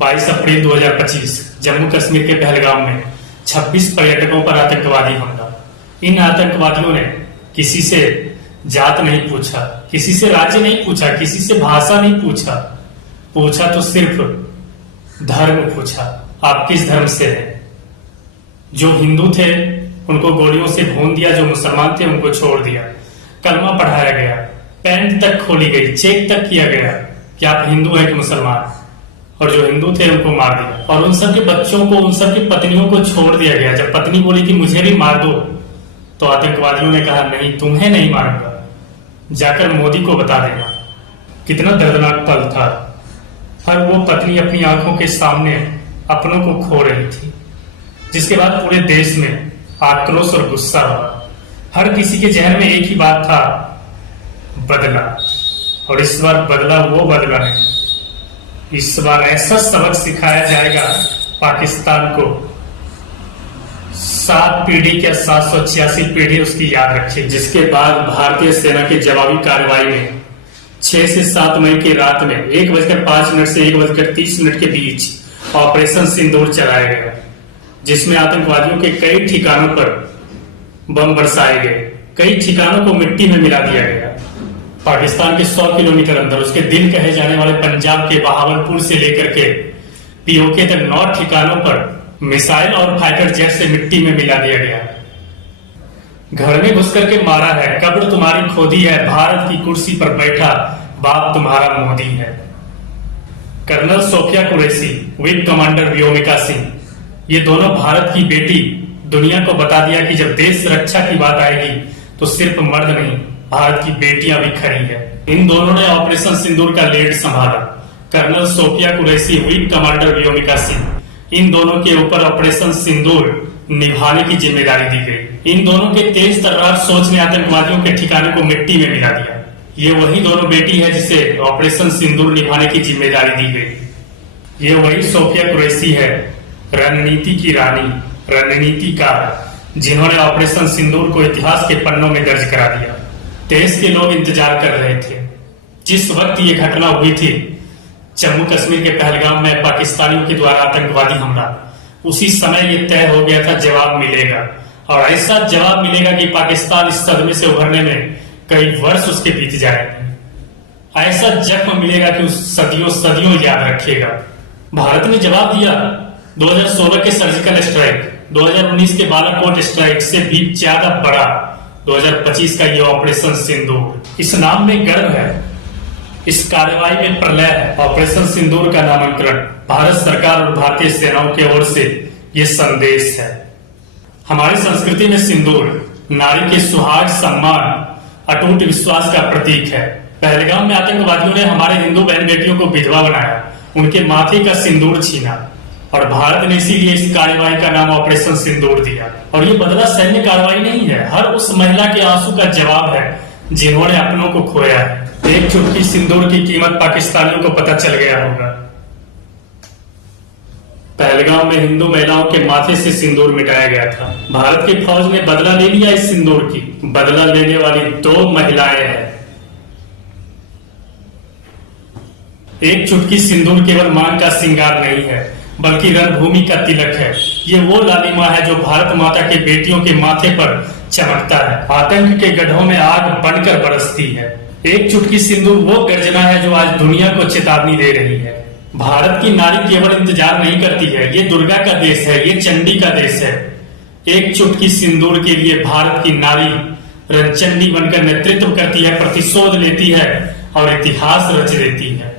22 अप्रैल 2025 जम्मू कश्मीर के पहलगाम में 26 पर्यटकों पर आतंकवादी हमला। इन आतंकवादियों ने किसी से जात नहीं पूछा, किसी से राज्य नहीं पूछा, किसी से भाषा नहीं पूछा, पूछा तो सिर्फ धर्म पूछा, आप किस धर्म से हैं। जो हिंदू थे उनको गोलियों से भून दिया, जो मुसलमान थे उनको छोड़ दिया, कलमा पढ़ाया गया, पैंट तक खोली गई, चेक तक किया गया कि आप हिंदू हैं कि मुसलमान, और जो हिंदू थे उनको मार दिया। और उन सब के बच्चों को, उन सब की पत्नियों को छोड़ दिया गया। जब पत्नी बोली कि मुझे भी मार दो, तो आतंकवादियों ने कहा नहीं, तुम्हें नहीं मारूंगा, जाकर मोदी को बता देना। कितना दर्दनाक पल था। हर वो पत्नी अपनी आंखों के सामने अपनों को खो रही थी, जिसके बाद पूरे देश में आक्रोश और गुस्सा हुआ। हर किसी के जहन में एक ही बात था, बदला। और इस बार बदला वो बदला नहीं, इस बार ऐसा सबक सिखाया जाएगा पाकिस्तान को, 7 पीढ़ी क्या 786 पीढ़ी उसकी याद रखे। जिसके बाद भारतीय सेना की जवाबी कार्रवाई में 6 से 7 मई की रात में 1:05 से 1:30 के बीच ऑपरेशन सिंदूर चलाया गया, जिसमें आतंकवादियों के कई ठिकानों पर बम बरसाए गए, कई ठिकानों को मिट्टी में मिला दिया गया। पाकिस्तान के 100 किलोमीटर अंदर उसके दिल कहे जाने वाले पंजाब के बहावलपुर से लेकर के पीओके तक 9 ठिकानों पर मिसाइल और फाइटर जेट से मिट्टी में मिला दिया गया। घर में घुस करके मारा है, कब्र तुम्हारी खोदी है, भारत की कुर्सी पर बैठा बाप तुम्हारा मोदी है। Colonel Sophia Qureshi, wing commander Vyomika Singh, ये दोनों भारत की बेटी दुनिया को बता दिया कि जब देश रक्षा की बात आएगी तो सिर्फ मर्द नहीं, भारत की बेटियां भी खड़ी है। इन दोनों ने ऑपरेशन सिंदूर का लीड संभाला। Colonel Sophia Qureshi, wing commander Vyomika Singh, इन दोनों के ऊपर ऑपरेशन सिंदूर निभाने की जिम्मेदारी दी गई। इन दोनों के तेज तर्रार सोच ने आतंकवादियों के ठिकाने को मिट्टी में मिला दिया। ये वही दोनों बेटी है जिसे ऑपरेशन सिंदूर निभाने की जिम्मेदारी दी गई। ये वही सोफिया कुरैशी है, रणनीति की रानी, रणनीतिकार, जिन्होंने ऑपरेशन सिंदूर को इतिहास के पन्नों में दर्ज करा दिया। देश के लोग इंतजार कर रहे थे। जिस वक्त ये घटना हुई थी जम्मू कश्मीर के पहलगाम में पाकिस्तानियों के द्वारा आतंकवादी हमला, उसी समय ये तय हो गया था जवाब मिलेगा, और ऐसा जवाब मिलेगा कि पाकिस्तान इस सदमे से उभरने में कई वर्ष उसके बीत जाएंगे। ऐसा जख्म मिलेगा कि उस सदियों सदियों याद रखेगा। भारत ने जवाब दिया। 2016 के सर्जिकल स्ट्राइक, 2019 के बालाकोट स्ट्राइक से भी ज्यादा बड़ा 2025 का ये ऑपरेशन सिंदूर। इस नाम में गर्व है, इस कार्रवाई में प्रलय है। ऑपरेशन सिंदूर का नामकरण भारत सरकार और भारतीय सेनाओं की ओर से ये संदेश है। हमारी संस्कृति में सिंदूर नारी के सुहाग, सम्मान, अटूट विश्वास का प्रतीक है। पहलगाम में आतंकवादियों ने हमारे हिंदू बहन बेटियों को विधवा बनाया, उनके माथे का सिंदूर छीना, और भारत ने इसीलिए इस कार्रवाई का नाम ऑपरेशन सिंदूर दिया। और ये बदला सैन्य कार्रवाई नहीं है, हर उस महिला के आंसू का जवाब है जिन्होंने अपनों को खोया है। एक चुटकी सिंदूर की कीमत पाकिस्तानियों को पता चल गया होगा। पहलगाम में हिंदू महिलाओं के माथे से सिंदूर मिटाया गया था। भारत की फौज ने बदला ले लिया इस सिंदूर की। बदला लेने वाली 2 महिलाएं हैं। एक चुटकी सिंदूर केवल मांग का श्रृंगार नहीं है, बल्कि रणभूमि का तिलक है। ये वो लालिमा है जो भारत माता के बेटियों के माथे पर चमकता है, आतंक के गड्ढों में आग बनकर बरसती है। एक चुटकी सिंदूर वो गर्जना है जो आज दुनिया को चेतावनी दे रही है। भारत की नारी केवल इंतजार नहीं करती है, ये दुर्गा का देश है, ये चंडी का देश है। एक चुटकी सिंदूर के लिए भारत की नारी रणचंडी बनकर नेतृत्व करती है, प्रतिशोध लेती है और इतिहास रच देती है।